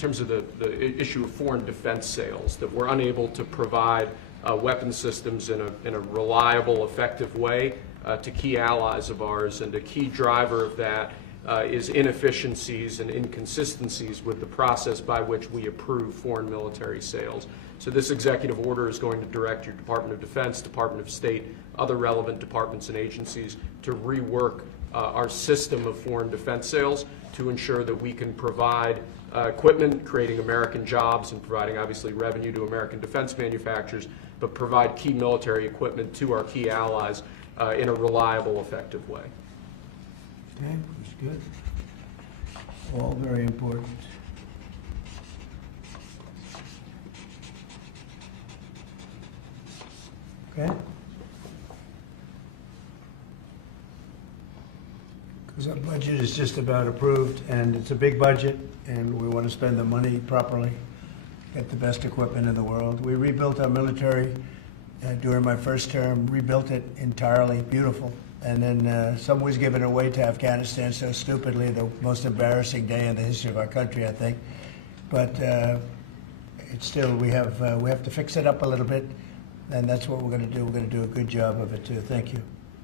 terms of the issue of foreign defense sales, that we're unable to provide weapon systems in a reliable, effective way to key allies of ours, and a key driver of that is inefficiencies and inconsistencies with the process by which we approve foreign military sales. So this executive order is going to direct your Department of Defense, Department of State, other relevant departments and agencies to rework our system of foreign defense sales to ensure that we can provide equipment, creating American jobs and providing obviously revenue to American defense manufacturers, but provide key military equipment to our key allies in a reliable, effective way. Okay, that's good. All very important. Okay? Because our budget is just about approved, and it's a big budget, and we want to spend the money properly, get the best equipment in the world. We rebuilt our military during my first term, rebuilt it entirely, beautiful. And then some was given away to Afghanistan so stupidly, the most embarrassing day in the history of our country, I think. But it's still, we have to fix it up a little bit, and that's what we're going to do. We're going to do a good job of it, too. Thank you.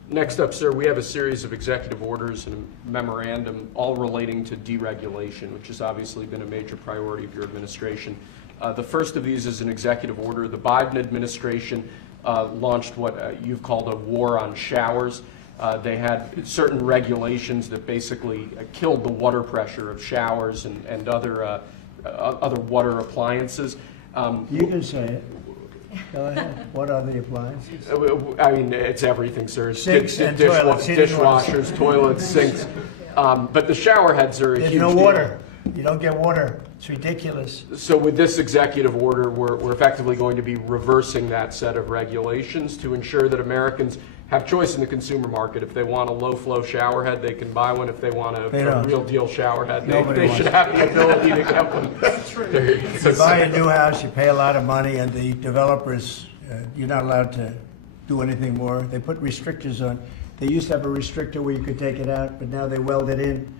Next up, sir, we have a series of executive orders and a memorandum all relating to deregulation, which has obviously been a major priority of your administration. The first of these is an executive order. The Biden administration launched what you've called a war on showers. They had certain regulations that basically killed the water pressure of showers and other water appliances. You can say it. Go ahead. What are the appliances? I mean, it's everything, sir. Sinks and toilets. Dishwashers, toilets, sinks. But the shower heads are a huge There's no deal. water. You don't get water. It's ridiculous. So with this executive order, we're effectively going to be reversing that set of regulations to ensure that Americans have choice in the consumer market. If they want a low-flow shower head, they can buy one. If they want a real-deal shower head, they should have the ability to get one. That's true. You buy a new house, you pay a lot of money, and the developers, you're not allowed to do anything more. They put restrictors on. They used to have a restrictor where you could take it out, but now they weld it in.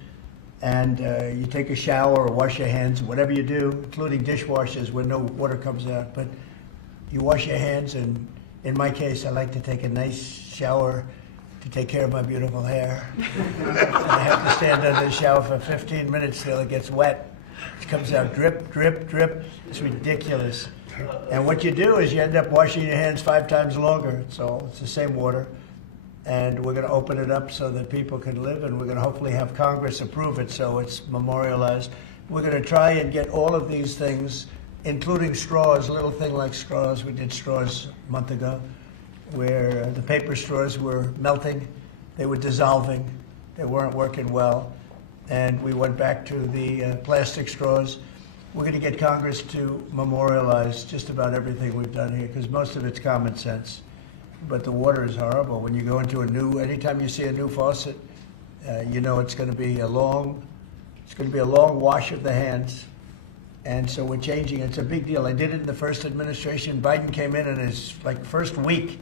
And you take a shower or wash your hands, whatever you do, including dishwashers where no water comes out. But you wash your hands, and in my case, I like to take a nice shower to take care of my beautiful hair. I have to stand under the shower for 15 minutes till it gets wet. It comes out drip, drip, drip. It's ridiculous. And what you do is you end up washing your hands 5 times longer. So it's the same water. And we're going to open it up so that people can live, and we're going to hopefully have Congress approve it so it's memorialized. We're going to try and get all of these things, including straws, a little thing like straws. We did straws a month ago, where the paper straws were melting, they were dissolving, they weren't working well, and we went back to the plastic straws. We're going to get Congress to memorialize just about everything we've done here, because most of it's common sense. But the water is horrible. When you go into anytime you see a new faucet, you know it's going to be a long wash of the hands. And so we're changing. It's a big deal. I did it in the first administration. Biden came in his first week,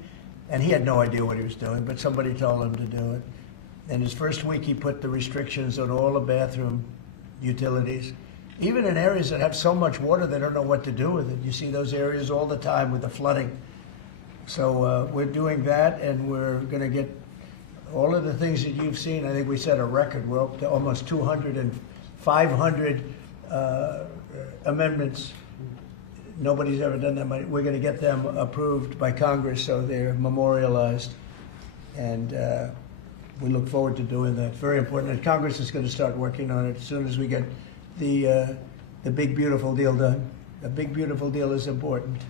and he had no idea what he was doing, but somebody told him to do it. In his first week, he put the restrictions on all the bathroom utilities. Even in areas that have so much water, they don't know what to do with it. You see those areas all the time with the flooding. So we're doing that, and we're going to get all of the things that you've seen. I think we set a record. We're up to almost 200 and 500 amendments. Nobody's ever done that much. We're going to get them approved by Congress so they're memorialized. And we look forward to doing that. Very important. And Congress is going to start working on it as soon as we get the big, beautiful deal done. The big, beautiful deal is important.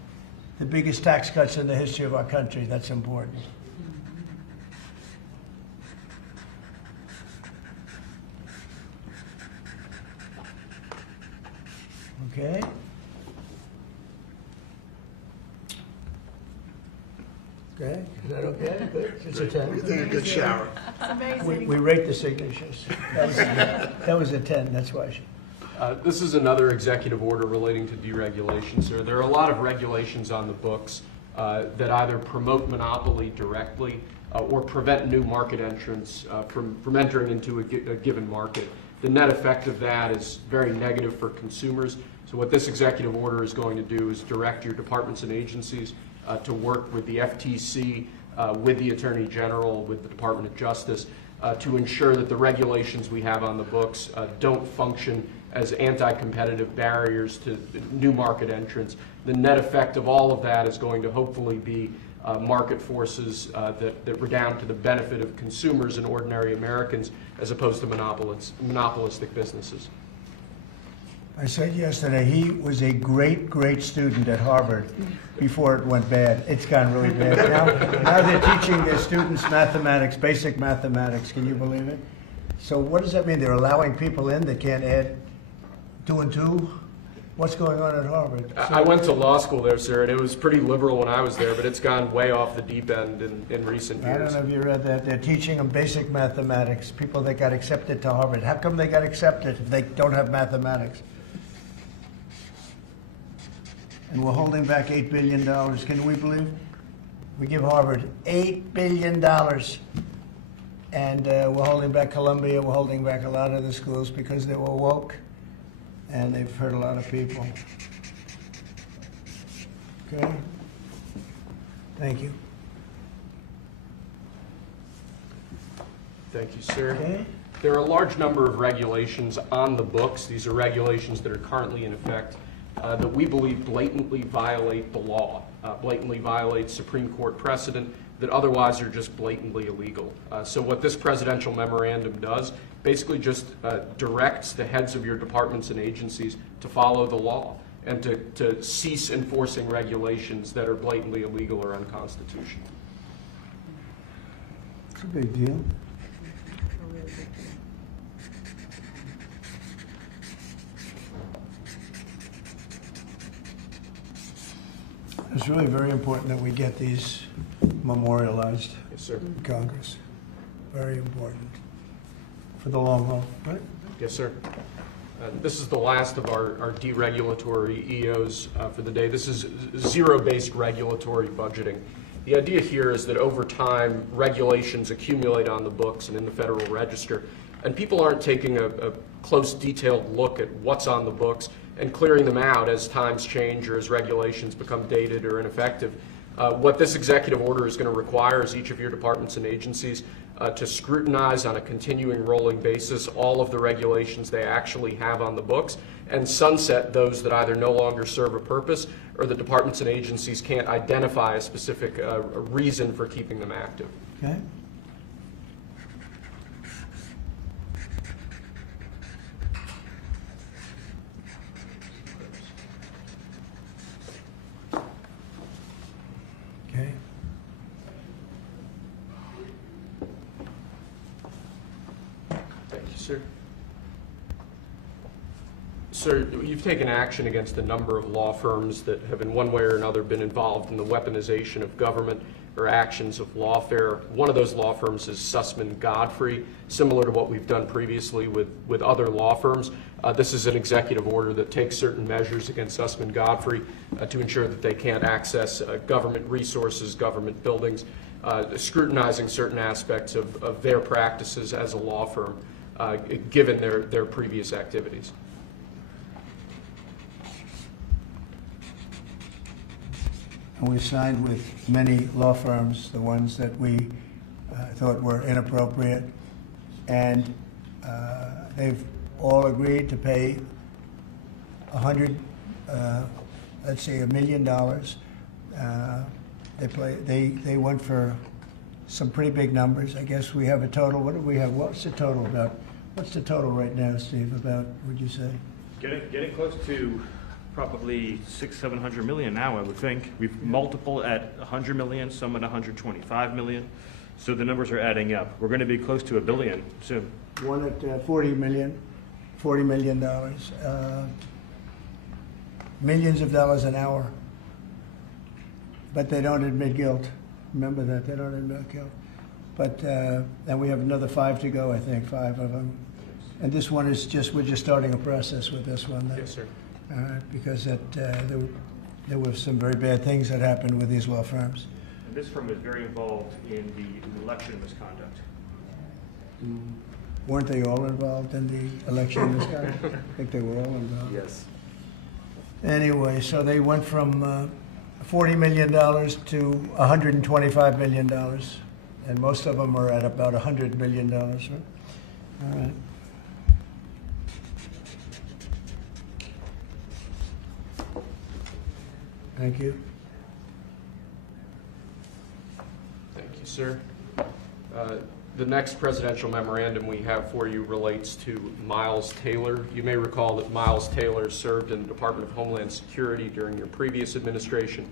The biggest tax cuts in the history of our country, that's important. Okay. Okay, is that okay? Good. It's a 10. You think a good shower. It's amazing. We rate the signatures. That was a 10, that's why I should. This is another executive order relating to deregulation, sir. There are a lot of regulations on the books that either promote monopoly directly or prevent new market entrants from entering into a given market. The net effect of that is very negative for consumers. So what this executive order is going to do is direct your departments and agencies to work with the FTC, with the Attorney General, with the Department of Justice, to ensure that the regulations we have on the books don't function as anti-competitive barriers to new market entrants. The net effect of all of that is going to hopefully be market forces that redound to the benefit of consumers and ordinary Americans as opposed to monopolistic businesses. I said yesterday, he was a great, great student at Harvard before it went bad. It's gone really bad. Now they're teaching their students mathematics, basic mathematics. Can you believe it? So what does that mean? They're allowing people in that can't add 2 and 2? What's going on at Harvard? I went to law school there, sir, and it was pretty liberal when I was there, but it's gone way off the deep end in recent years. I don't know if you read that. They're teaching them basic mathematics, people that got accepted to Harvard. How come they got accepted if they don't have mathematics? And we're holding back $8 billion. Can we believe? We give Harvard $8 billion. And we're holding back Columbia. We're holding back a lot of the schools because they were woke. And they've hurt a lot of people. Okay? Thank you. Thank you, sir. Okay. There are a large number of regulations on the books. These are regulations that are currently in effect that we believe blatantly violate the law, blatantly violate Supreme Court precedent that otherwise are just blatantly illegal. So what this presidential memorandum does basically just directs the heads of your departments and agencies to follow the law and to cease enforcing regulations that are blatantly illegal or unconstitutional. It's a big deal. It's really very important that we get these memorialized Yes, sir. in Congress. Very important for the long haul, right? Yes, sir. This is the last of our deregulatory EOs for the day. This is zero-based regulatory budgeting. The idea here is that over time, regulations accumulate on the books and in the Federal Register, and people aren't taking a close, detailed look at what's on the books and clearing them out as times change or as regulations become dated or ineffective. What this executive order is going to require is each of your departments and agencies to scrutinize on a continuing rolling basis all of the regulations they actually have on the books and sunset those that either no longer serve a purpose or the departments and agencies can't identify a specific reason for keeping them active. Okay. Okay. Thank you, sir. Sir, you've taken action against a number of law firms that have in one way or another been involved in the weaponization of government or actions of lawfare. One of those law firms is Sussman Godfrey, similar to what we've done previously with other law firms. This is an executive order that takes certain measures against Sussman Godfrey to ensure that they can't access government resources, government buildings, scrutinizing certain aspects of their practices as a law firm, given their previous activities. And we signed with many law firms, the ones that we thought were inappropriate, and they've all agreed to pay $100 million. They went for some pretty big numbers. I guess we have a total. What do we have? What's the total about? What's the total right now, Steve? About, would you say? Getting close to probably 600-700 million now, I would think. We've multiple at 100 million, some at 125 million. So the numbers are adding up. We're going to be close to $1 billion soon. One at $40 million, millions of dollars an hour. But they don't admit guilt. Remember that, they don't admit guilt. But, and we have another 5 to go, I think, 5 of them. And this one is we're just starting a process with this one. Yes, sir. Because there were some very bad things that happened with these law firms. And this firm is very involved in the election misconduct. Weren't they all involved in the election in this guy? I think they were all involved. Yes. Anyway, so they went from $40 million to $125 million, and most of them are at about $100 million, right? All right. Thank you. Thank you, sir. The next presidential memorandum we have for you relates to Miles Taylor. You may recall that Miles Taylor served in the Department of Homeland Security during your previous administration.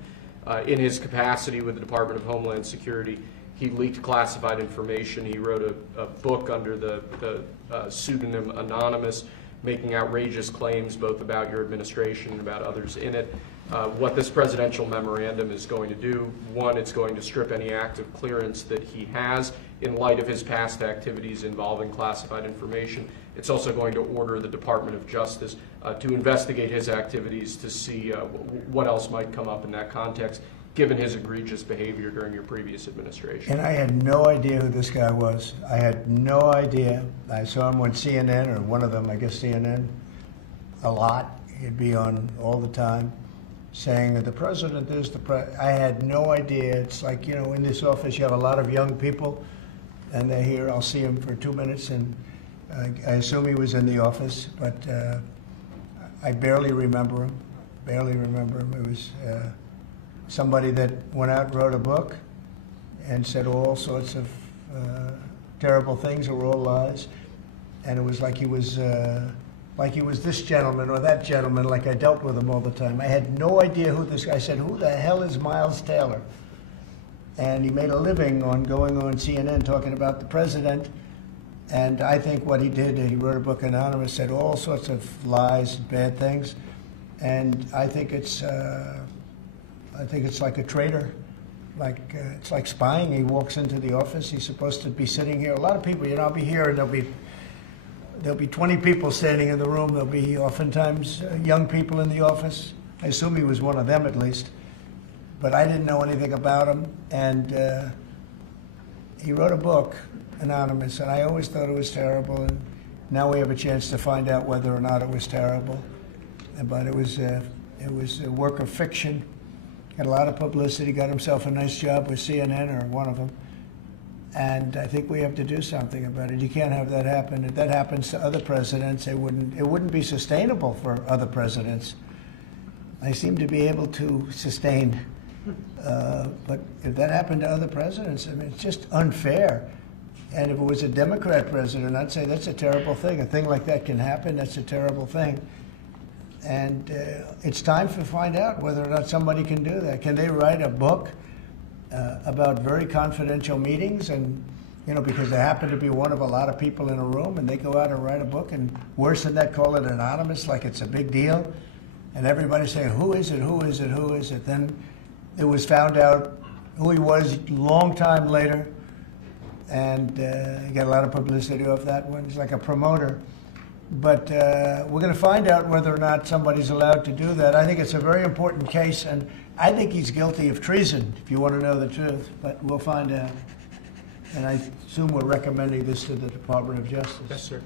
In his capacity with the Department of Homeland Security, he leaked classified information. He wrote a book under the pseudonym Anonymous, making outrageous claims both about your administration and about others in it. What this presidential memorandum is going to do, one, it's going to strip any active clearance that he has in light of his past activities involving classified information. It's also going to order the Department of Justice to investigate his activities to see what else might come up in that context, given his egregious behavior during your previous administration. And I had no idea who this guy was. I had no idea. I saw him on CNN, or one of them, I guess CNN, a lot. He'd be on all the time, saying that the president is the president. I had no idea. It's like, you know, in this office you have a lot of young people, and they're here. I'll see him for 2 minutes, and I assume he was in the office, but I barely remember him. Barely remember him. It was somebody that went out and wrote a book and said all sorts of terrible things that were all lies, and it was like he was this gentleman or that gentleman, like I dealt with him all the time. I had no idea who this guy. I said, who the hell is Miles Taylor? And he made a living on going on CNN talking about the president. And I think what he did, he wrote a book, Anonymous, said all sorts of lies and bad things. And I think it's like a traitor. It's like spying. He walks into the office. He's supposed to be sitting here. A lot of people, you know, I'll be here and there'll be 20 people standing in the room. There'll be oftentimes young people in the office. I assume he was one of them at least. But I didn't know anything about him. And he wrote a book, Anonymous, and I always thought it was terrible. And now we have a chance to find out whether or not it was terrible. But it was a work of fiction. Got a lot of publicity, got himself a nice job with CNN, or one of them. And I think we have to do something about it. You can't have that happen. If that happens to other presidents, it wouldn't be sustainable for other presidents. I seem to be able to sustain. But if that happened to other presidents, I mean, it's just unfair. And if it was a Democrat president, I'd say that's a terrible thing. A thing like that can happen. That's a terrible thing. And it's time to find out whether or not somebody can do that. Can they write a book about very confidential meetings, and, you know, because they happen to be one of a lot of people in a room, and they go out and write a book, and worse than that, call it anonymous, like it's a big deal, and everybody's saying, who is it, who is it, who is it? Then it was found out who he was a long time later, and he got a lot of publicity off that one. He's like a promoter. But we're going to find out whether or not somebody's allowed to do that. I think it's a very important case, and I think he's guilty of treason, if you want to know the truth. But we'll find out. And I assume we're recommending this to the Department of Justice. Yes, sir.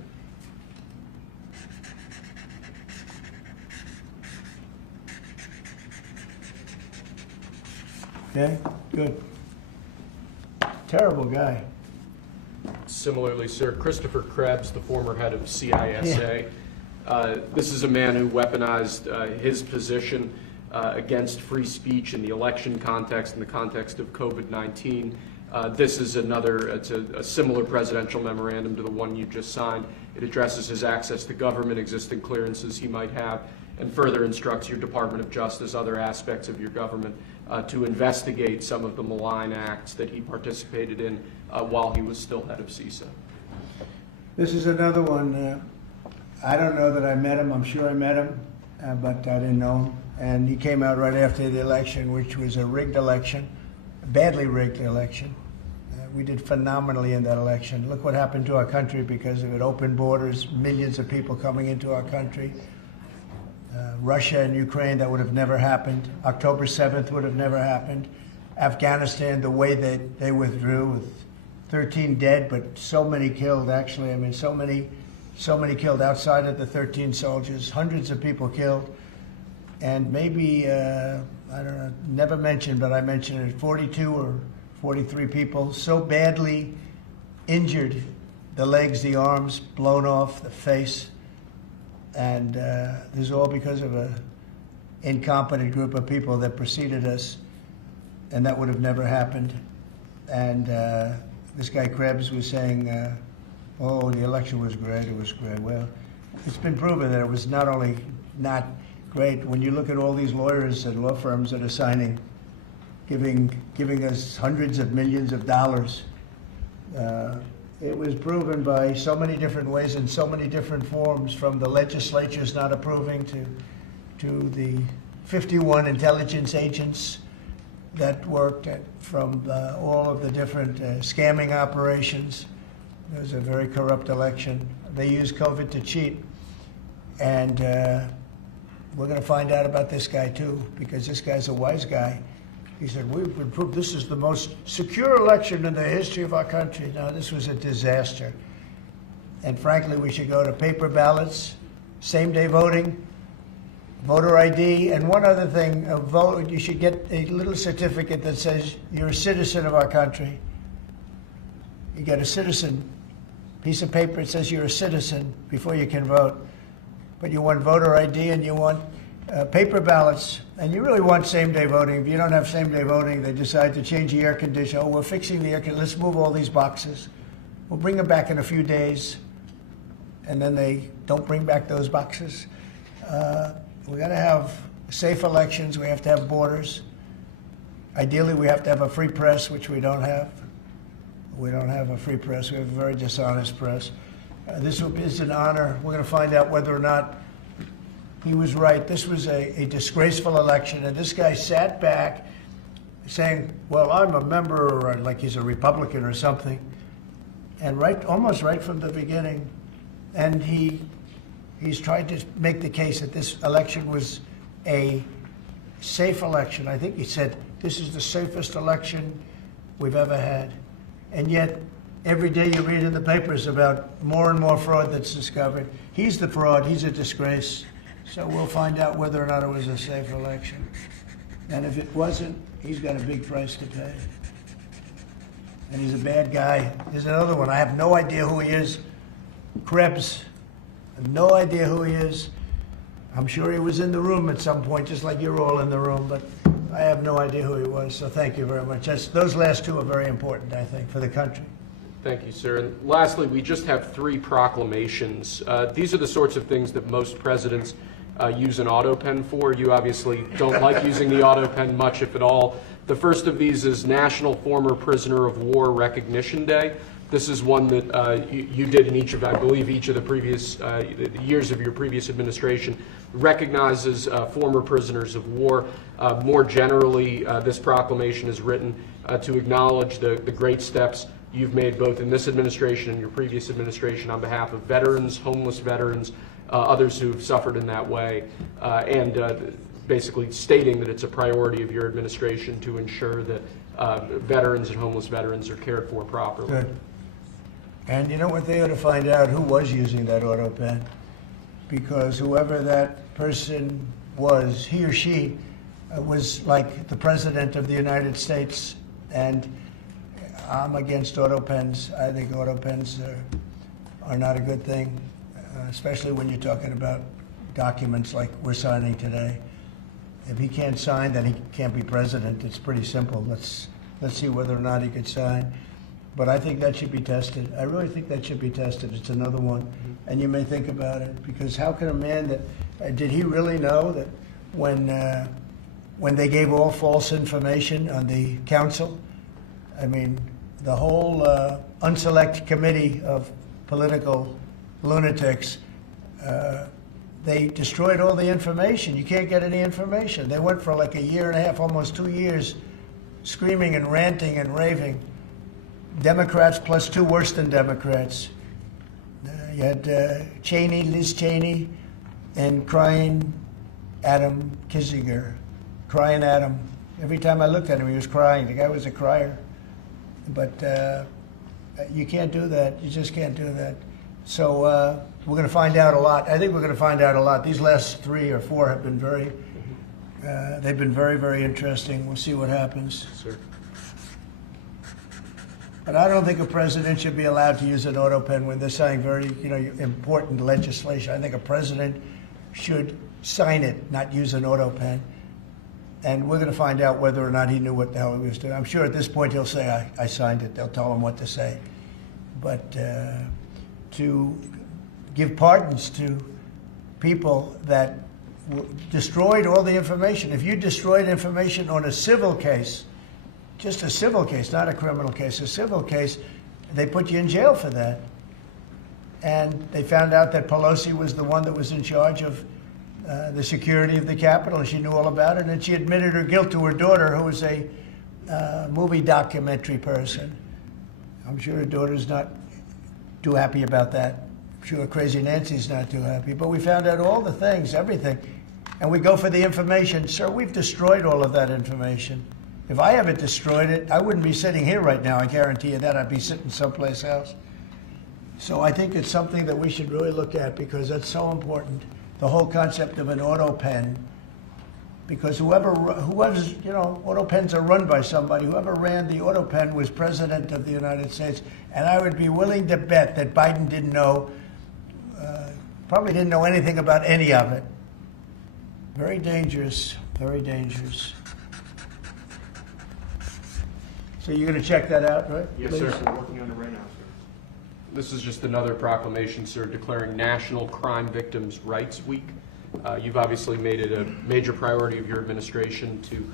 Okay, good. Terrible guy. Similarly, sir, Christopher Krebs, the former head of CISA. This is a man who weaponized his position against free speech in the election context, in the context of COVID-19. This is it's a similar presidential memorandum to the one you just signed. It addresses his access to government, existing clearances he might have, and further instructs your Department of Justice, other aspects of your government, to investigate some of the malign acts that he participated in while he was still head of CISA. This is another one. I don't know that I met him. I'm sure I met him, but I didn't know him. And he came out right after the election, which was a rigged election, a badly rigged election. We did phenomenally in that election. Look what happened to our country because of it. Open borders, millions of people coming into our country. Russia and Ukraine, that would have never happened. October 7th would have never happened. Afghanistan, the way that they withdrew with 13 dead, but so many killed, actually. I mean, so many killed outside of the 13 soldiers, hundreds of people killed. And maybe, I don't know, never mentioned, but I mentioned it, 42 or 43 people so badly injured, the legs, the arms, blown off, the face. And this is all because of an incompetent group of people that preceded us, and that would have never happened. And this guy Krebs was saying, oh, the election was great, it was great. Well, it's been proven that it was not only not great. When you look at all these lawyers and law firms that are signing, giving us hundreds of millions of dollars, it was proven by so many different ways in so many different forms, from the legislatures not approving to the 51 intelligence agents that worked from all of the different scamming operations. It was a very corrupt election. They used COVID to cheat. And we're going to find out about this guy too, because this guy's a wise guy. He said, we've been proved this is the most secure election in the history of our country. No, this was a disaster. And frankly, we should go to paper ballots, same-day voting, voter ID, and one other thing, a vote, you should get a little certificate that says you're a citizen of our country. You get a citizen piece of paper that says you're a citizen before you can vote. But you want voter ID and you want paper ballots, and you really want same-day voting. If you don't have same-day voting, they decide to change the air conditioner. Oh, we're fixing the air conditioner. Let's move all these boxes. We'll bring them back in a few days, and then they don't bring back those boxes. We're going to have safe elections. We have to have borders. Ideally, we have to have a free press, which we don't have. We don't have a free press. We have a very dishonest press. This is an honor. We're going to find out whether or not he was right. This was a disgraceful election, and this guy sat back saying, well, I'm a member, or like he's a Republican or something, and almost right from the beginning. And he's tried to make the case that this election was a safe election. I think he said, this is the safest election we've ever had. And yet, every day you read in the papers about more and more fraud that's discovered. He's the fraud. He's a disgrace. So we'll find out whether or not it was a safe election. And if it wasn't, he's got a big price to pay. And he's a bad guy. There's another one. I have no idea who he is. Krebs. I have no idea who he is. I'm sure he was in the room at some point, just like you're all in the room, but I have no idea who he was. So thank you very much. Those last two are very important, I think, for the country. Thank you, sir. And lastly, we just have 3 proclamations. These are the sorts of things that most presidents use an auto pen for. You obviously don't like using the auto pen much, if at all. The first of these is National Former Prisoner of War Recognition Day. This is one that you did in each of, I believe, each of the previous years of your previous administration, recognizes former prisoners of war. More generally, this proclamation is written to acknowledge the great steps you've made both in this administration and your previous administration on behalf of veterans, homeless veterans, others who've suffered in that way, and basically stating that it's a priority of your administration to ensure that veterans and homeless veterans are cared for properly. Good. And you know what, they ought to find out who was using that auto pen, because whoever that person was, he or she was like the President of the United States, and I'm against auto pens. I think auto pens are not a good thing, especially when you're talking about documents like we're signing today. If he can't sign, then he can't be president. It's pretty simple. Let's see whether or not he could sign. But I think that should be tested. I really think that should be tested. It's another one. And you may think about it, because how can a man that, did he really know that when they gave all false information on the council, I mean, the whole unselect committee of political lunatics, they destroyed all the information. You can't get any information. They went for like a year and a half, almost 2 years, screaming and ranting and raving. Democrats plus 2 worse than Democrats. You had Cheney, Liz Cheney, and crying Adam Kinzinger. Crying Adam. Every time I looked at him, he was crying. The guy was a crier. But You can't do that. You just can't do that. So we're going to find out a lot. I think we're going to find out a lot. These last 3 or 4 have been they've been very, very interesting. We'll see what happens. Sir. But I don't think a president should be allowed to use an auto pen when they're signing very, important legislation. I think a president should sign it, not use an auto pen. And we're going to find out whether or not he knew what the hell he was doing. I'm sure at this point he'll say, I signed it. They'll tell him what to say. But to give pardons to people that destroyed all the information. If you destroyed information on a civil case, just a civil case, not a criminal case, a civil case, they put you in jail for that. And they found out that Pelosi was the one that was in charge of the security of the Capitol, and she knew all about it, and she admitted her guilt to her daughter, who was a movie documentary person. I'm sure her daughter's not too happy about that. I'm sure Crazy Nancy's not too happy. But we found out all the things, everything. And we go for the information. Sir, we've destroyed all of that information. If I haven't destroyed it, I wouldn't be sitting here right now. I guarantee you that. I'd be sitting someplace else. So I think it's something that we should really look at, because that's so important. The whole concept of an auto pen, because whoever's, auto pens are run by somebody. Whoever ran the auto pen was president of the United States. And I would be willing to bet that Biden didn't know, probably didn't know anything about any of it. Very dangerous, very dangerous. So you're going to check that out, right? Yes, please? sir. We're working on it right now, sir. This is just another proclamation, sir, declaring National Crime Victims' Rights Week. You've obviously made it a major priority of your administration to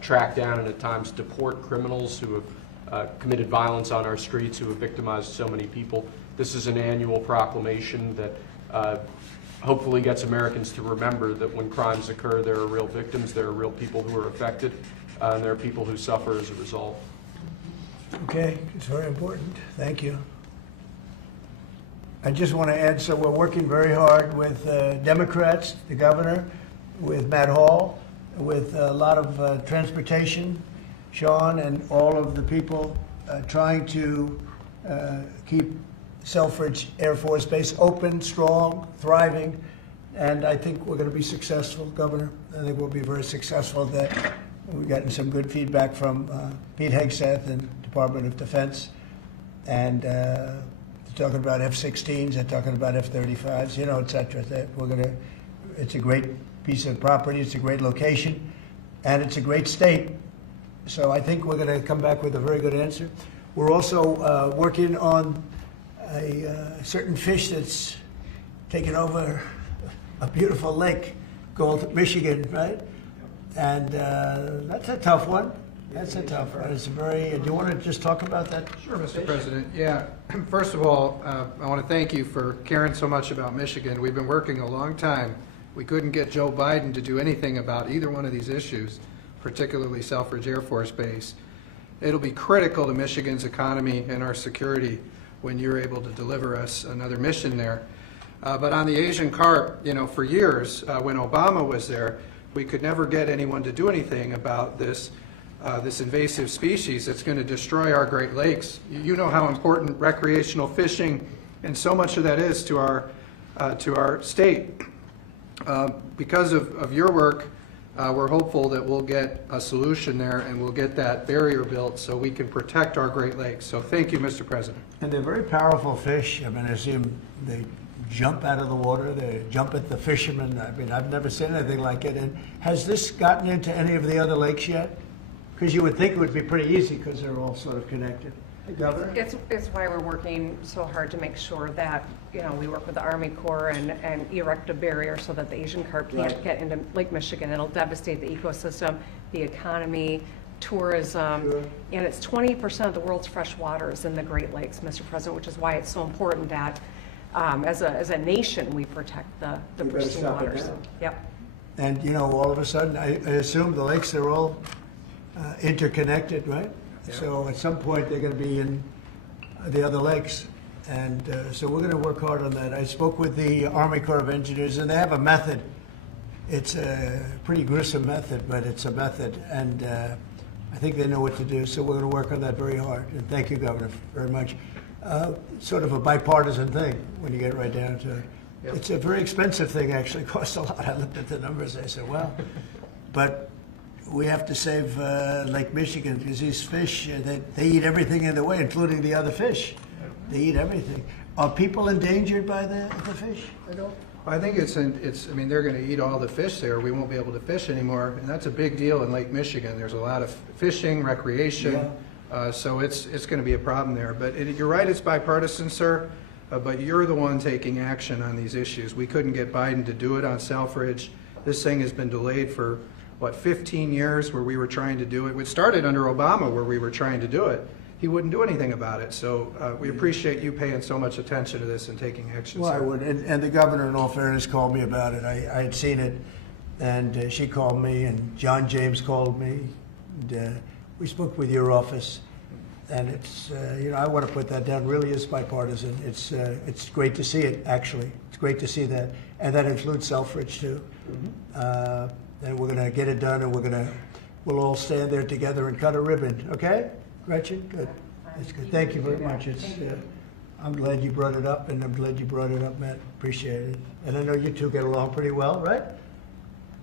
track down and at times deport criminals who have committed violence on our streets, who have victimized so many people. This is an annual proclamation that hopefully gets Americans to remember that when crimes occur, there are real victims, there are real people who are affected, and there are people who suffer as a result. Okay, it's very important. Thank you. I just want to add, so we're working very hard with Democrats, the governor, with Matt Hall, with a lot of transportation, Sean, and all of the people trying to keep Selfridge Air Force Base open, strong, thriving, and I think we're going to be successful, Governor. I think we'll be very successful at that. We've gotten some good feedback from Pete Hegseth and Department of Defense, and they're talking about F-16s, they're talking about F-35s, et cetera. It's a great piece of property, it's a great location, and it's a great state. So I think we're going to come back with a very good answer. We're also working on a certain fish that's taken over a beautiful lake called Michigan, right? And that's a tough one. That's a tough one. It's very. Do you want to just talk about that? Sure, Mr. President. Yeah. First of all, I want to thank you for caring so much about Michigan. We've been working a long time. We couldn't get Joe Biden to do anything about either one of these issues, particularly Selfridge Air Force Base. It'll be critical to Michigan's economy and our security when you're able to deliver us another mission there. But on the Asian carp, for years, when Obama was there, we could never get anyone to do anything about this invasive species that's going to destroy our Great Lakes. You know how important recreational fishing and so much of that is to our state. Because of your work, we're hopeful that we'll get a solution there and we'll get that barrier built so we can protect our Great Lakes. So thank you, Mr. President. And they're very powerful fish. I mean, I see them, they jump out of the water, they jump at the fishermen. I mean, I've never seen anything like it. And has this gotten into any of the other lakes yet? Because you would think it would be pretty easy because they're all sort of connected. Governor? It's why we're working so hard to make sure that, we work with the Army Corps and erect a barrier so that the Asian carp can't get into Lake Michigan. It'll devastate the ecosystem, the economy, tourism, and it's 20% of the world's fresh water is in the Great Lakes, Mr. President, which is why it's so important that as a nation we protect the pristine waters. Yep. And, all of a sudden, I assume the lakes are all interconnected, right? Yeah. So at some point they're going to be in the other lakes. And so we're going to work hard on that. I spoke with the Army Corps of Engineers, and they have a method. It's a pretty gruesome method, but it's a method. And I think they know what to do. So we're going to work on that very hard. And thank you, Governor, very much. sort of a bipartisan thing when you get right down to it. Yep. It's a very expensive thing, actually, costs a lot. I looked at the numbers, I said, well, but we have to save Lake Michigan because these fish, they eat everything in the way, including the other fish. They eat everything. Are people endangered by the fish? I think I mean, they're going to eat all the fish there. We won't be able to fish anymore, and that's a big deal in Lake Michigan. There's a lot of fishing, recreation, so it's going to be a problem there. But you're right, it's bipartisan, sir, but you're the one taking action on these issues. We couldn't get Biden to do it on Selfridge. This thing has been delayed for, 15 years where we were trying to do it. It started under Obama where we were trying to do it. He wouldn't do anything about it. So we appreciate you paying so much attention to this and taking action, Well, sir. I would, and the governor, in all fairness, called me about it. I had seen it, and she called me, and John James called me. And, we spoke with your office, and it's, I want to put that down. Really is bipartisan. It's great to see it, actually. It's great to see that, and that includes Selfridge too. And we're going to get it done, and we'll all stand there together and cut a ribbon. Okay? Gretchen, good. That's good. Thank you very much. I'm glad you brought it up, and I'm glad you brought it up, Matt. Appreciate it. And I know you two get along pretty well, right?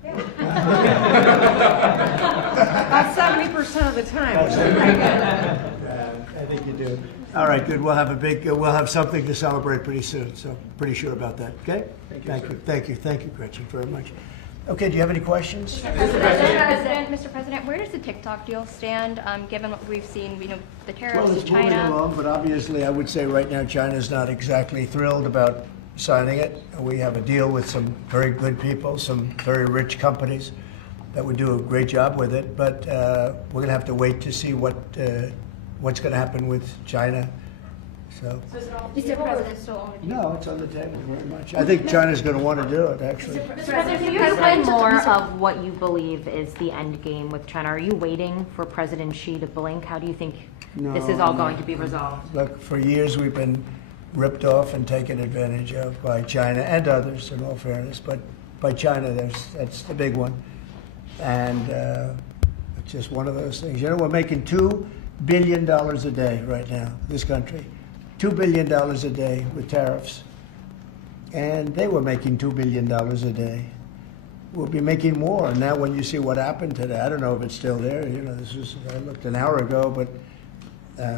About 70% of the time, which is pretty good. I think you do. All right, good. We'll have something to celebrate pretty soon. So pretty sure about that. Okay? Thank you, Gretchen, very much. Okay, do you have any questions? Mr. President, where does the TikTok deal stand, given what we've seen, the tariffs Well, to it's moving China? along, but obviously I would say right now China's not exactly thrilled about signing it. We have a deal with some very good people, some very rich companies that would do a great job with it, but we're going to have to wait to see what's going to happen with China. So, Mr. President, still on the no, it's on the table very much. I think China's going to want to do it, actually. Mr. President, Can you explain more of what you believe is the end game with China? Are you waiting for President Xi to blink? How do you think this is all going to be resolved? Look, for years we've been ripped off and taken advantage of by China and others, in all fairness, but by China, that's the big one. And it's just one of those things. We're making $2 billion a day right now, this country. $2 billion a day with tariffs. And they were making $2 billion a day. We'll be making more. Now when you see what happened today, I don't know if it's still there. I looked an hour ago, but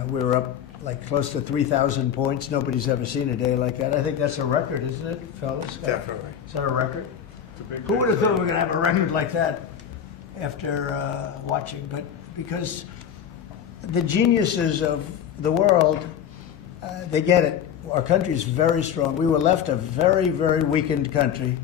we were up like close to 3,000 points. Nobody's ever seen a day like that. I think that's a record, isn't it, fellas? Definitely. Is that a record? Who would have thought we were going to have a record like that after watching? But because the geniuses of the world, they get it. Our country is very strong. We were left a very, very weakened country,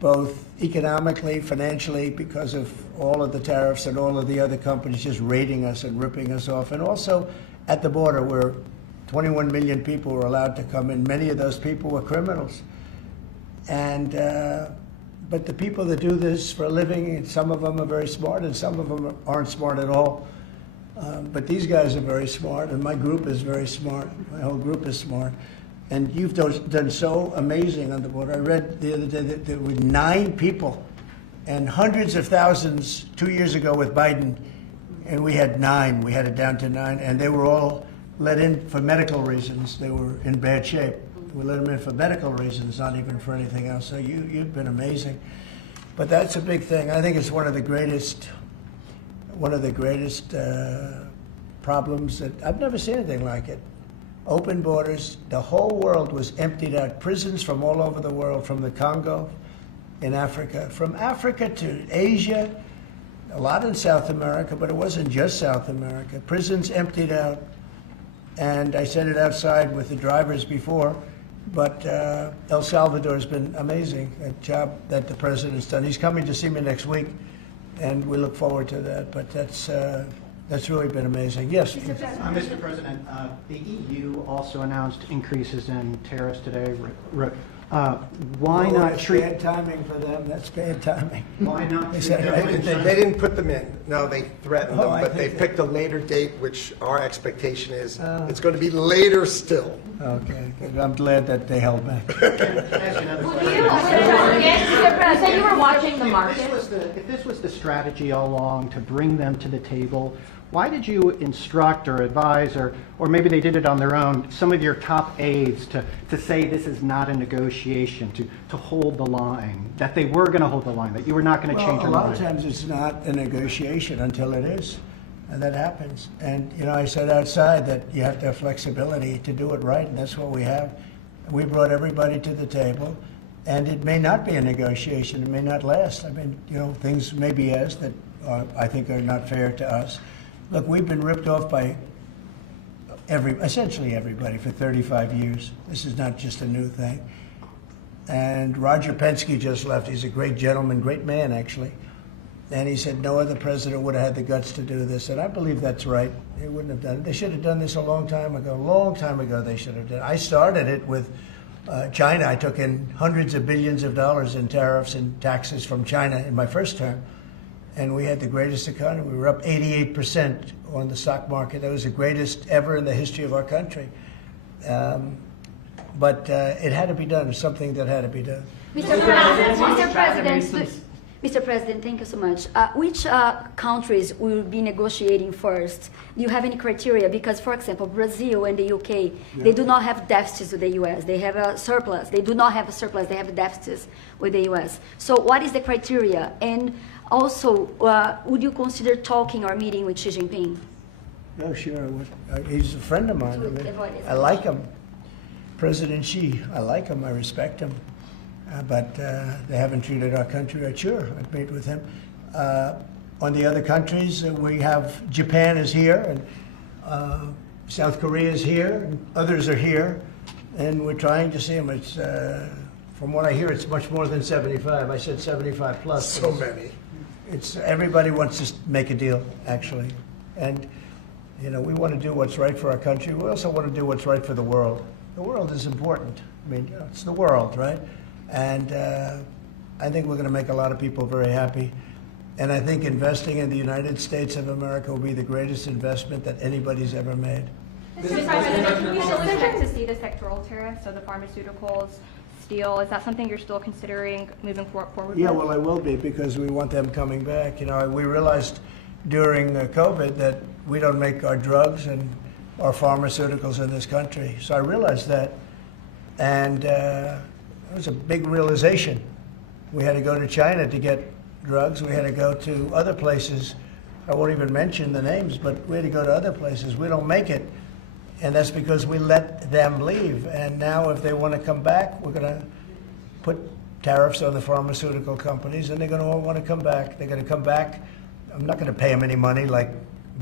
both economically, financially, because of all of the tariffs and all of the other companies just raiding us and ripping us off, and also at the border where 21 million people were allowed to come in. Many of those people were criminals. And but the people that do this for a living, some of them are very smart and some of them aren't smart at all. But these guys are very smart, and my group is very smart. My whole group is smart. And you've done so amazing on the border. I read the other day that there were 9 people and hundreds of thousands 2 years ago with Biden, and we had 9. We had it down to 9, and they were all let in for medical reasons. They were in bad shape. We let them in for medical reasons, not even for anything else. So you've been amazing. But that's a big thing. I think it's one of the greatest problems that I've never seen anything like it. Open borders. The whole world was emptied out. Prisons from all over the world, from the Congo in Africa, from Africa to Asia, a lot in South America, but it wasn't just South America. Prisons emptied out. And I said it outside with the drivers before, but El Salvador has been amazing, a job that the president's done. He's coming to see me next week, and we look forward to that. But that's really been amazing. Yes? Mr. President, the EU also announced increases in tariffs today. Why not That's treat... bad timing for them. That's bad timing. Why not They treat said, government They didn't put them in. No, they threatened Oh, them, I but they think picked a later date, which our expectation is it's going to be later still. Okay, good. I'm glad that they held back. You said you were watching the market. If this was the strategy all along to bring them to the table, why did you instruct or advise, or maybe they did it on their own, some of your top aides to say this is not a negotiation, to hold the line, that they were going to hold the line, that you were not going to change Well, your a lot mind? of times it's not a negotiation until it is, and that happens. And, I said outside that you have to have flexibility to do it right, and that's what we have. We brought everybody to the table, and it may not be a negotiation, it may not last. I mean, things may be asked that I think are not fair to us. Look, we've been ripped off by essentially everybody for 35 years. This is not just a new thing. And Roger Penske just left. He's a great gentleman, great man, actually. And he said no other president would have had the guts to do this. And I believe that's right. They wouldn't have done it. They should have done this a long time ago. A long time ago they should have done it. I started it with China. I took in hundreds of billions of dollars in tariffs and taxes from China in my first term. And we had the greatest economy. We were up 88% on the stock market. That was the greatest ever in the history of our country. But it had to be done. It's something that had to be done. Mr. President, thank you so much. Which countries will be negotiating first? Do you have any criteria? Because, for example, Brazil and the UK, they do not have deficits with the US. They have a surplus. They do not have a surplus. They have deficits with the US. So what is the criteria? And also, would you consider talking or meeting with Xi Jinping? No, sure. I would. He's a friend of mine. I like him. President Xi, I like him. I respect him. But they haven't treated our country right. Sure, I've met with him. On the other countries, we have Japan is here, and South Korea is here, and others are here, and we're trying to see them. It's, from what I hear, it's much more than 75. I said 75 plus. So many. It's everybody wants to make a deal, actually, and we want to do what's right for our country. We also want to do what's right for the world. The world is important. I mean, it's the world, right? And I think we're going to make a lot of people very happy. And I think investing in the United States of America will be the greatest investment that anybody's ever made. Mr. President, do you still expect to see the sectoral tariffs, so the pharmaceuticals, steel? Is that something you're still considering moving forward Yeah, with? well, I will be, because we want them coming back. We realized during COVID that we don't make our drugs and our pharmaceuticals in this country. So I realized that. And it was a big realization. We had to go to China to get drugs. We had to go to other places. I won't even mention the names, but we had to go to other places. We don't make it, and that's because we let them leave. And now if they want to come back, we're going to put tariffs on the pharmaceutical companies, and they're going to all want to come back. They're going to come back. I'm not going to pay them any money like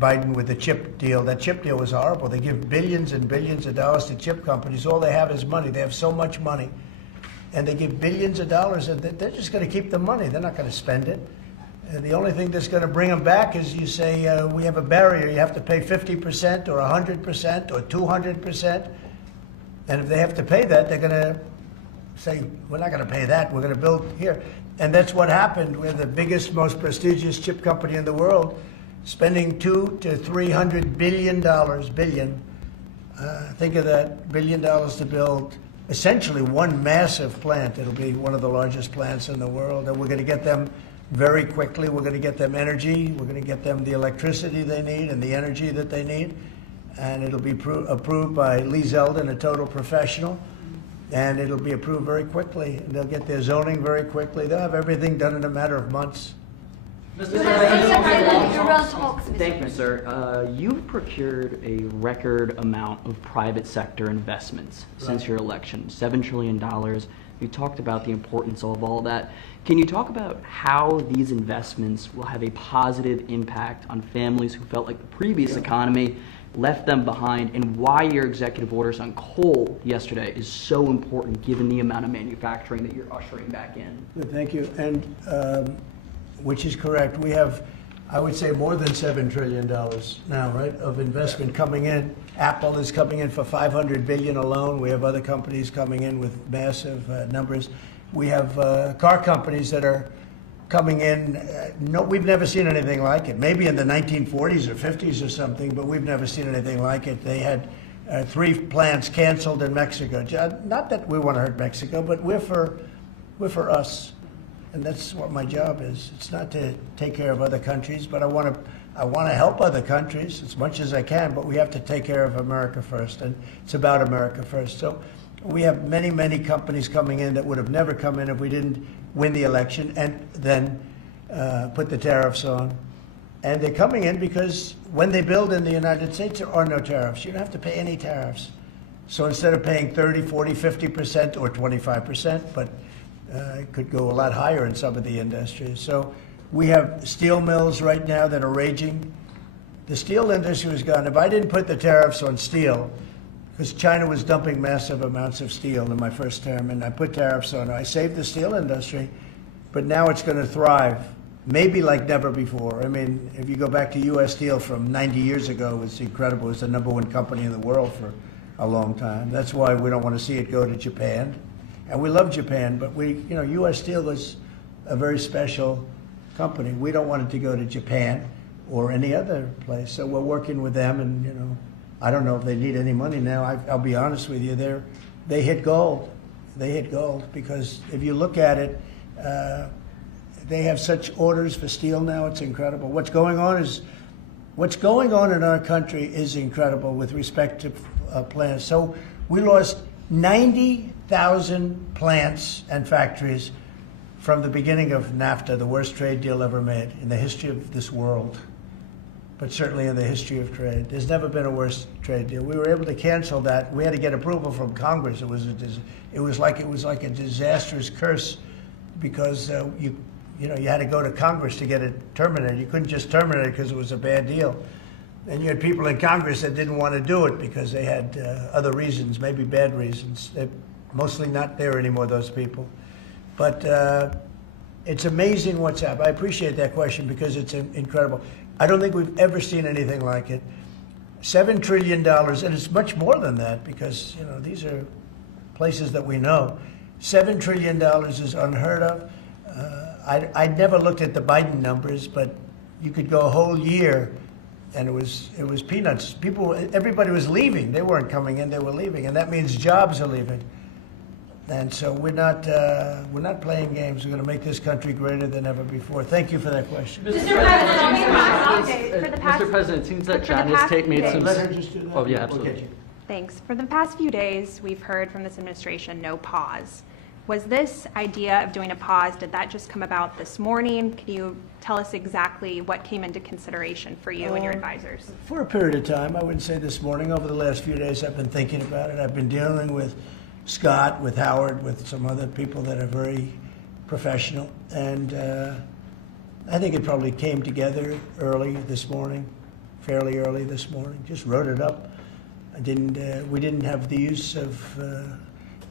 Biden with the chip deal. That chip deal was horrible. They give billions and billions of dollars to chip companies. All they have is money. They have so much money. And they give billions of dollars, and they're just going to keep the money. They're not going to spend it. And the only thing that's going to bring them back is you say, we have a barrier. You have to pay 50% or 100% or 200%. And if they have to pay that, they're going to say, we're not going to pay that. We're going to build here. And that's what happened. We're the biggest, most prestigious chip company in the world, spending $200 to $300 billion. Think of that, $1 billion to build essentially one massive plant. It'll be one of the largest plants in the world, and we're going to get them very quickly. We're going to get them energy. We're going to get them the electricity they need and the energy that they need, and it'll be approved by Lee Zeldin, a total professional, and it'll be approved very quickly. They'll get their zoning very quickly. They'll have everything done in a matter of months. Thank you, sir. You've procured a record amount of private sector investments since your election, $7 trillion. You talked about the importance of all that. Can you talk about how these investments will have a positive impact on families who felt like the previous economy left them behind, and why your executive orders on coal yesterday is so important given the amount of manufacturing that you're ushering back in? Good, thank you. And which is correct. We have, I would say, more than $7 trillion now, right, of investment coming in. Apple is coming in for $500 billion alone. We have other companies coming in with massive numbers. We have car companies that are coming in. No, we've never seen anything like it. Maybe in the 1940s or 50s or something, but we've never seen anything like it. They had 3 plants canceled in Mexico. Not that we want to hurt Mexico, but we're for us. And that's what my job is. It's not to take care of other countries, but I want to help other countries as much as I can, but we have to take care of America first, and it's about America first. So we have many, many companies coming in that would have never come in if we didn't win the election and then put the tariffs on. And they're coming in because when they build in the United States, there are no tariffs. You don't have to pay any tariffs. So instead of paying 30, 40, 50% or 25%, but it could go a lot higher in some of the industries. So we have steel mills right now that are raging. The steel industry was gone. If I didn't put the tariffs on steel, because China was dumping massive amounts of steel in my first term, and I put tariffs on it, I saved the steel industry, but now it's going to thrive, maybe like never before. I mean, if you go back to U.S. Steel from 90 years ago, it was incredible. It was the #1 company in the world for a long time. That's why we don't want to see it go to Japan. And we love Japan, but U.S. Steel was a very special company. We don't want it to go to Japan or any other place. So we're working with them, and I don't know if they need any money now. I'll be honest with you, they hit gold. They hit gold because if you look at it, they have such orders for steel now. It's incredible. What's going on in our country is incredible with respect to plants. So we lost 90,000 plants and factories from the beginning of NAFTA, the worst trade deal ever made in the history of this world, but certainly in the history of trade. There's never been a worse trade deal. We were able to cancel that. We had to get approval from Congress. It was like a disastrous curse because you had to go to Congress to get it terminated. You couldn't just terminate it because it was a bad deal. And you had people in Congress that didn't want to do it because they had other reasons, maybe bad reasons. They're mostly not there anymore, those people. But it's amazing what's happened. I appreciate that question because it's incredible. I don't think we've ever seen anything like it. $7 trillion, and it's much more than that because these are places that we know. $7 trillion is unheard of. I never looked at the Biden numbers, but you could go a whole year, and it was peanuts. Everybody was leaving. They weren't coming in; they were leaving, and that means jobs are leaving. And so we're not playing games. We're going to make this country greater than ever before. Thank you for that question. Mr. President, it seems that China has made some. Let her just do that. Oh yeah, absolutely. Okay. Thanks. For the past few days, we've heard from this administration no pause. Was this idea of doing a pause, did that just come about this morning? Can you tell us exactly what came into consideration for you and your advisors? For a period of time, I wouldn't say this morning. Over the last few days, I've been thinking about it. I've been dealing with Scott, with Howard, with some other people that are very professional. And I think it probably came together early this morning, fairly early this morning. Just wrote it up. We didn't have the use of,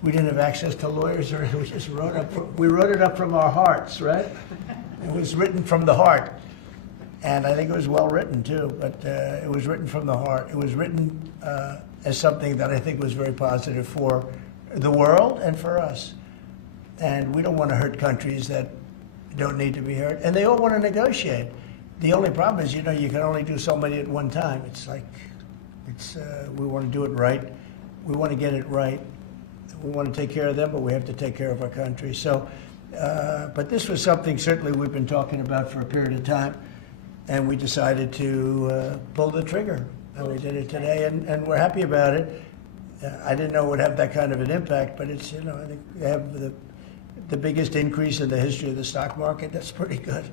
we didn't have access to lawyers, or we just wrote it up from our hearts, right? It was written from the heart. And I think it was well written too, but it was written from the heart. It was written as something that I think was very positive for the world and for us. And we don't want to hurt countries that don't need to be hurt. And they all want to negotiate. The only problem is, you can only do so many at one time. It's like, we want to do it right. We want to get it right. We want to take care of them, but we have to take care of our country. So, but this was something certainly we've been talking about for a period of time, and we decided to pull the trigger. And we did it today, and we're happy about it. I didn't know it would have that kind of an impact, but it's, I think we have the biggest increase in the history of the stock market. That's pretty good.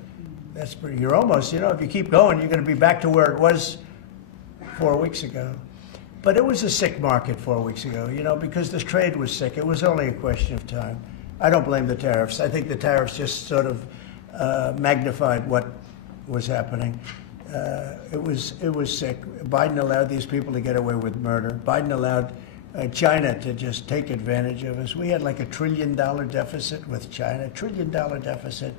You're almost, if you keep going, you're going to be back to where it was 4 weeks ago. But it was a sick market 4 weeks ago, because this trade was sick. It was only a question of time. I don't blame the tariffs. I think the tariffs just sort of magnified what was happening. It was sick. Biden allowed these people to get away with murder. Biden allowed China to just take advantage of us. We had like $1 trillion deficit with China, $1 trillion deficit.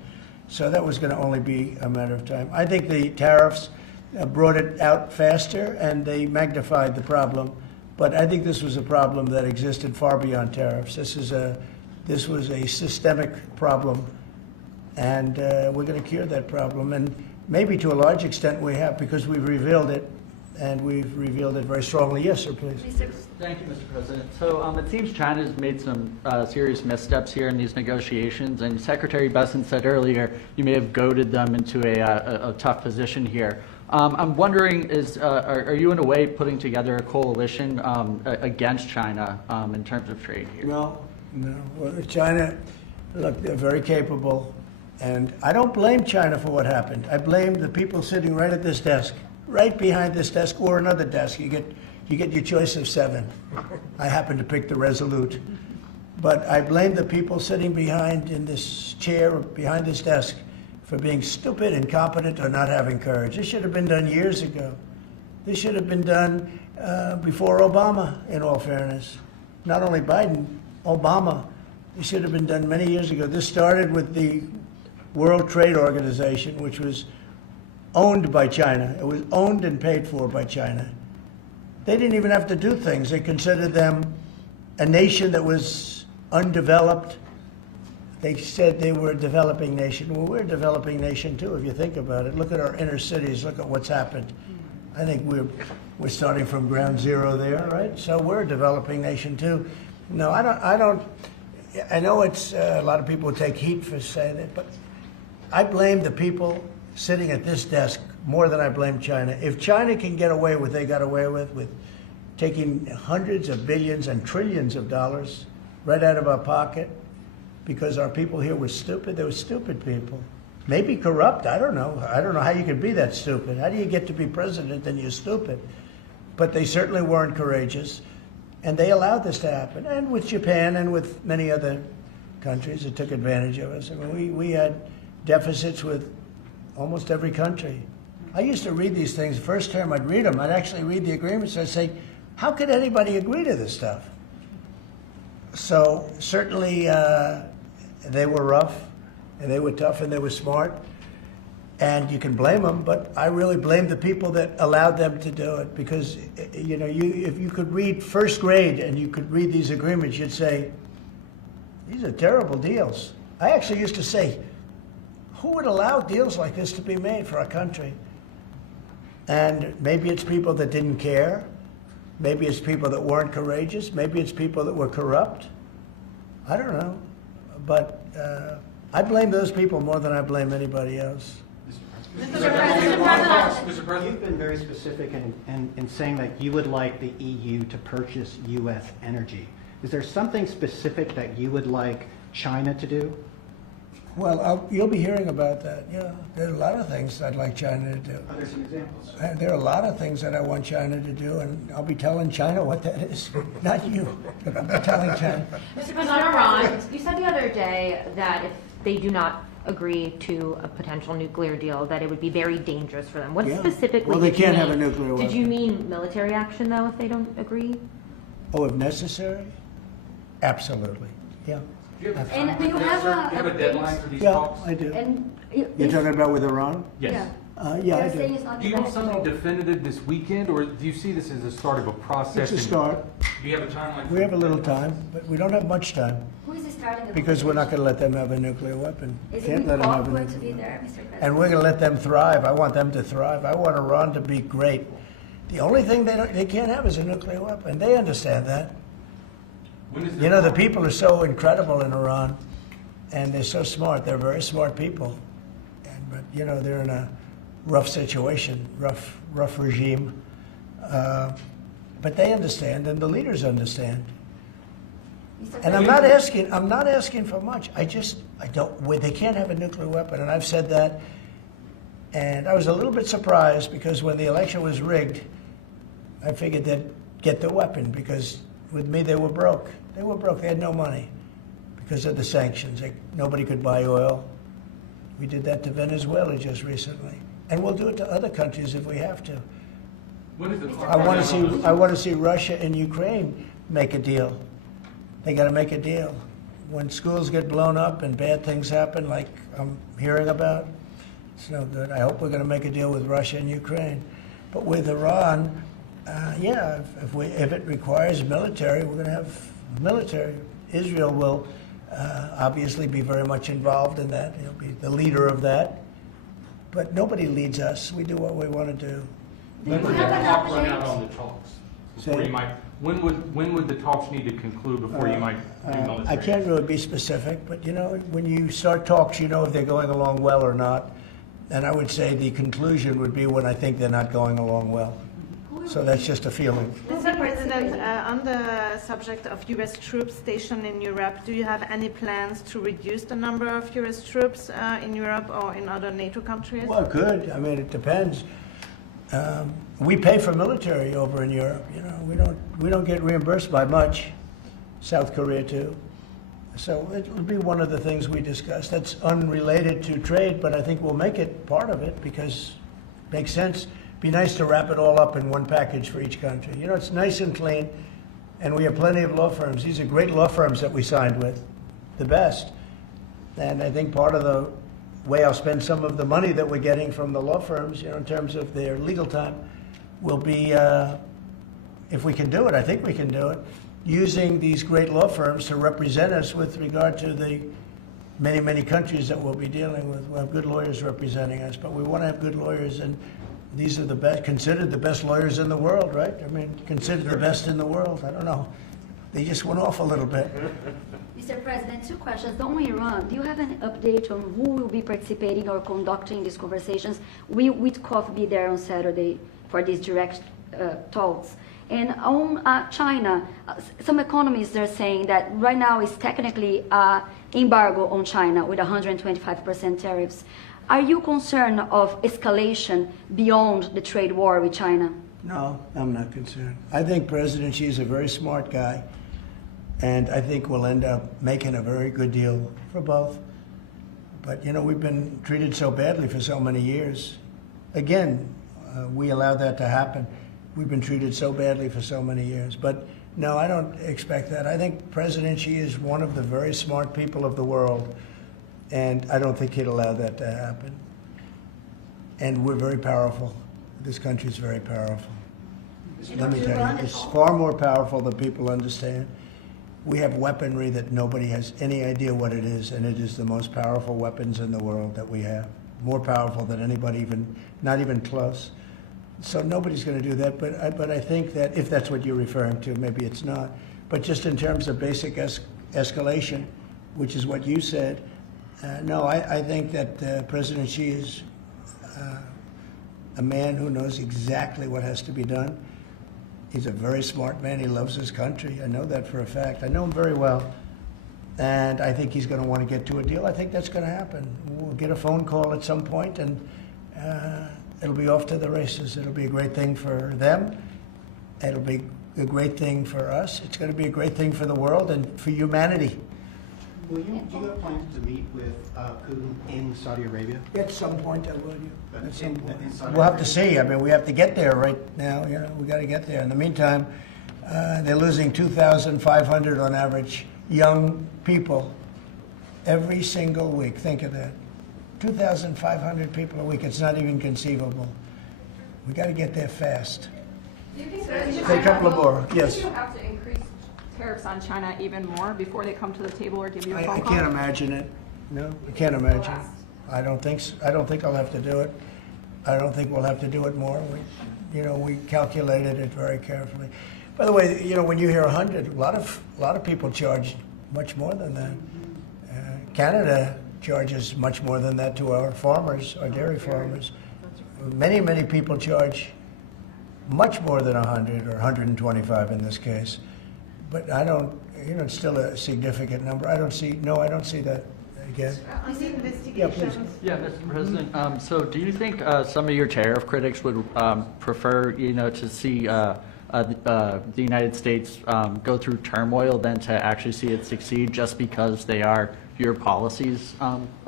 So that was going to only be a matter of time. I think the tariffs brought it out faster, and they magnified the problem. But I think this was a problem that existed far beyond tariffs. This was a systemic problem, and we're going to cure that problem. And maybe to a large extent we have, because we've revealed it. and we've revealed it very strongly. Yes, sir, please. Thank you, Mr. President. So it seems China's made some serious missteps here in these negotiations, and Secretary Besson said earlier you may have goaded them into a tough position here. I'm wondering, are you in a way putting together a coalition against China in terms of trade here? No. Well, China, look, they're very capable, and I don't blame China for what happened. I blame the people sitting right at this desk, right behind this desk, or another desk. You get your choice of 7. I happen to pick the Resolute. But I blame the people sitting behind in this chair, behind this desk, for being stupid, incompetent, or not having courage. This should have been done years ago. This should have been done before Obama, in all fairness. Not only Biden, Obama. It should have been done many years ago. This started with the World Trade Organization, which was owned by China. It was owned and paid for by China. They didn't even have to do things. They considered them a nation that was undeveloped. They said they were a developing nation. Well, we're a developing nation too, if you think about it. Look at our inner cities. Look at what's happened. I think we're starting from ground zero there, right? So we're a developing nation too. No, I don't. I know it's a lot of people take heat for saying it, but I blame the people sitting at this desk more than I blame China. If China can get away with what they got away with taking hundreds of billions and trillions of dollars right out of our pocket because our people here were stupid, they were stupid people. Maybe corrupt, I don't know. I don't know how you can be that stupid. How do you get to be president and you're stupid? But they certainly weren't courageous, and they allowed this to happen. And with Japan and with many other countries that took advantage of us. I mean, we had deficits with almost every country. I used to read these things. The first term I'd read them. I'd actually read the agreements. I'd say, how could anybody agree to this stuff? So certainly they were rough, and they were tough, and they were smart. And you can blame them, but I really blame the people that allowed them to do it. Because, you know, if you could read first grade and you could read these agreements, you'd say, these are terrible deals. I actually used to say, who would allow deals like this to be made for our country? And maybe it's people that didn't care. Maybe it's people that weren't courageous. Maybe it's people that were corrupt. I don't know. But I blame those people more than I blame anybody else. Mr. President, you've been very specific in saying that you would like the EU to purchase U.S. energy. Is there something specific that you would like China to do? Well, you'll be hearing about that. Yeah, there are a lot of things I'd like China to do. Are there some examples? There are a lot of things that I want China to do, and I'll be telling China what that is. Not you, but I'll be telling China. Mr. President, on Iran, you said the other day that if they do not agree to a potential nuclear deal, that it would be very dangerous for them. What specifically Well, they did you can't mean? have a nuclear weapon. Did you mean military action, though, if they don't agree? Oh, if necessary? Absolutely. Yeah. And do you have a deadline for these Yeah, talks? I do. And You're talking about with Iran? Yes. Yeah, I They're do. saying it's not Do you want debatable. something definitive this weekend, or do you see this as the start of a process? It's a start. Do you have a timeline? We have a little time, but we don't have much time Who is starting the because we're not going to let them have a nuclear weapon. Is Can't it let them have a going to be nuclear weapon. there, Mr. President? And we're going to let them thrive. I want them to thrive. I want Iran to be great. The only thing they can't have is a nuclear weapon. They understand that. You know, the people are so incredible in Iran, and they're so smart. They're very smart people. But, you know, they're in a rough situation, rough regime. But they understand, and the leaders understand. And I'm not asking for much. I don't, they can't have a nuclear weapon, and I've said that. And I was a little bit surprised because when the election was rigged, I figured they'd get the weapon because with me they were broke. They were broke. They had no money because of the sanctions. Nobody could buy oil. We did that to Venezuela just recently, and we'll do it to other countries if we have to. I want to see Russia and Ukraine make a deal. They got to make a deal. When schools get blown up and bad things happen, like I'm hearing about, it's no good. I hope we're going to make a deal with Russia and Ukraine. But with Iran, yeah, if it requires military, we're going to have military. Israel will obviously be very much involved in that. He'll be the leader of that. But nobody leads us. We do what we want to do. When would the have an clock run update? out on the talks? Before Say- you might, when would the talks need to conclude before you might do military? I can't really be specific, but you know, when you start talks, you know if they're going along well or not. And I would say the conclusion would be when I think they're not going along well. So that's just a feeling. Mr. President, on the subject of U.S. troops stationed in Europe, do you have any plans to reduce the number of U.S. troops in Europe or in other NATO countries? Well, good. I mean, it depends. We pay for military over in Europe. You know, we don't get reimbursed by much. South Korea too. So it will be one of the things we discuss. That's unrelated to trade, but I think we'll make it part of it because it makes sense. Be nice to wrap it all up in one package for each country. You know, it's nice and clean, and we have plenty of law firms. These are great law firms that we signed with, the best. And I think part of the way I'll spend some of the money that we're getting from the law firms, you know, in terms of their legal time, will be, if we can do it, I think we can do it, using these great law firms to represent us with regard to the many, many countries that we'll be dealing with. We'll have good lawyers representing us, but we want to have good lawyers, and these are the best, considered the best lawyers in the world, right? I mean, considered the best in the world. I don't know. They just went off a little bit. Mr. President, two questions. On Iran, do you have an update on who will be participating or conducting these conversations? Will Witkoff be there on Saturday for these direct talks? And on China, some economists are saying that right now is technically embargo on China with 125% tariffs. Are you concerned of escalation beyond the trade war with China? No, I'm not concerned. I think President Xi is a very smart guy, and I think we'll end up making a very good deal for both. But, you know, we've been treated so badly for so many years. Again, we allowed that to happen. We've been treated so badly for so many years. But, no, I don't expect that. I think President Xi is one of the very smart people of the world, and I don't think he'd allow that to happen. And we're very powerful. This country is very powerful. Let me tell you, it's far more powerful than people understand. We have weaponry that nobody has any idea what it is, and it is the most powerful weapons in the world that we have. More powerful than anybody, even not even close. So nobody's going to do that, but I think that if that's what you're referring to, maybe it's not. But just in terms of basic escalation, which is what you said, no, I think that President Xi is a man who knows exactly what has to be done. He's a very smart man. He loves his country. I know that for a fact. I know him very well. And I think he's going to want to get to a deal. I think that's going to happen. We'll get a phone call at some point, and it'll be off to the races. It'll be a great thing for them. It'll be a great thing for us. It's going to be a great thing for the world and for humanity. Do you have plans to meet with Putin in Saudi Arabia? At some point, I will. At some point. In Saudi We'll have to Arabia? see. I mean, we have to get there right now. You know, we got to get there. In the meantime, they're losing 2,500 on average young people every single week. Think of that. 2,500 people a week. It's not even conceivable. We got to get there fast. Do you think Say a couple of more. Yes. Do you have to increase tariffs on China even more before they come to the table or give you a phone I call? can't imagine it. No, I can't imagine. I don't think so. I don't think I'll have to do it. I don't think we'll have to do it more. We calculated it very carefully. By the way, you know, when you hear 100, a lot of people charge much more than that. Canada charges much more than that to our farmers, our dairy farmers. Many people charge much more than 100 or 125 in this case. But I don't, you know, it's still a significant number. I don't see that again. On the investigations. Yeah, please. Yeah, Mr. President. So do you think some of your tariff critics would prefer, you know, to see the United States go through turmoil than to actually see it succeed just because they are your policies?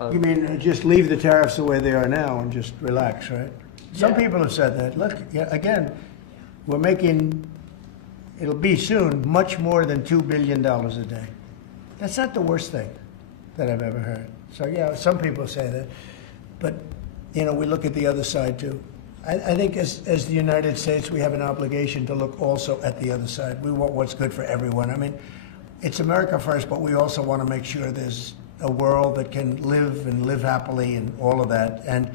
You mean just leave the tariffs the way they are now and just relax, right? Some Yeah. people have said that. Look, again, we're making, it'll be soon, much more than $2 billion a day. That's not the worst thing that I've ever heard. So, yeah, some people say that. But, you know, we look at the other side, too. I think as the United States, we have an obligation to look also at the other side. We want what's good for everyone. I mean, it's America first, but we also want to make sure there's a world that can live and live happily and all of that. And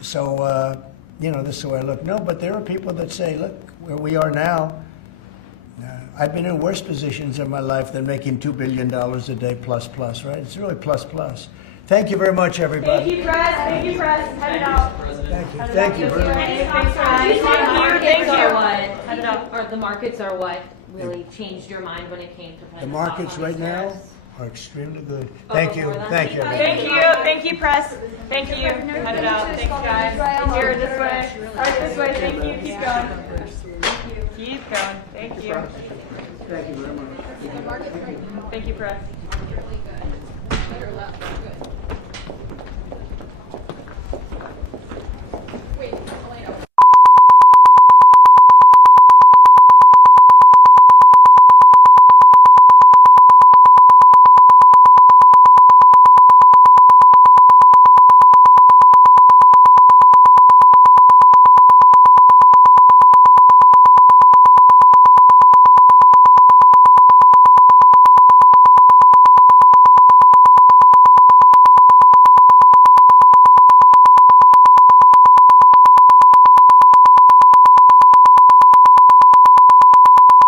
so you know, this is the way I look. No, but there are people that say, look, where we are now, I've been in worse positions in my life than making $2 billion a day plus, right? It's really plus. Thank you very much, everybody. Thank you, Press. Thank you, Press. Head it out. Thank you very much. The markets are what really changed your mind when it came to The markets right now are extremely good. Thank you. Thank you, Press. Thank you. Head it out. Thanks, guys. Here, this way. All right, this way. Thank you. Keep going. Keep going. Thank you. Thank you very much. Thank you, Press.